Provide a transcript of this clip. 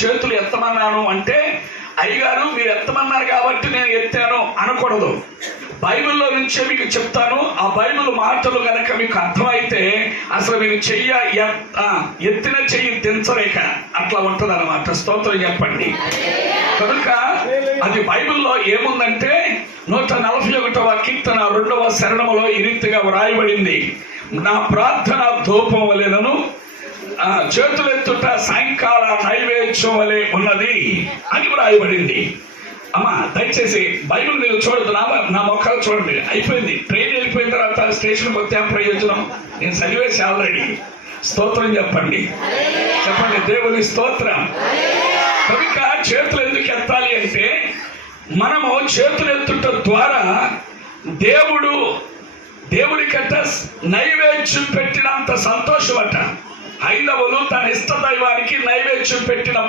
చేతులు ఎత్తమన్నాను అంటే అయ్యగారు మీరు ఎత్తమన్నారు కాబట్టి నేను ఎత్తాను అనకూడదు. బైబిల్లో నుంచే మీకు చెప్తాను. ఆ బైబిల్ మాటలు కనుక మీకు అర్థమైతే అసలు మీరు ఎత్తిన చెయ్యి దించలేక అట్లా ఉంటది అన్నమాట. స్తోత్రం చెప్పండి. కనుక అది బైబిల్లో ఏముందంటే 141వ కీర్తన 2వ శరణములో ఈ రీతిగా వ్రాయబడింది. నా ప్రార్థన ధూపం వలెనను చేతులెత్తుట సాయంకాల నైవేద్యం వలె ఉన్నది అని వ్రాయబడింది. అమ్మా దయచేసి బైబిల్ మీరు చూడదు, నా మొక్కలు చూడండి. అయిపోయింది, ట్రైన్ వెళ్ళిపోయిన తర్వాత స్టేషన్కి వస్తే ప్రయోజనం. నేను చదివేసి ఆల్రెడీ. స్తోత్రం చెప్పండి. చెప్పండి దేవుని స్తోత్రం. కనుక చేతులు ఎందుకు ఎత్తాలి అంటే మనము చేతులు ఎత్తుట ద్వారా దేవునికంట నైవేద్యం పెట్టినంత సంతోషం అట. హైందవులు తన ఇష్ట దైవానికి నైవేద్యం పెట్టిన